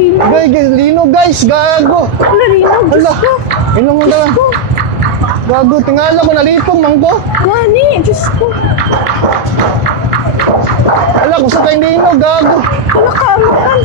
linog. Guys, linog guys, gago. Wala, linog. Diyos Hala, ko. inom mo na. Gago, tingala ko nalipong mangko. Gani, Diyos ko. Hala, kung sa tayong linog, gago. Wala ka, amakan.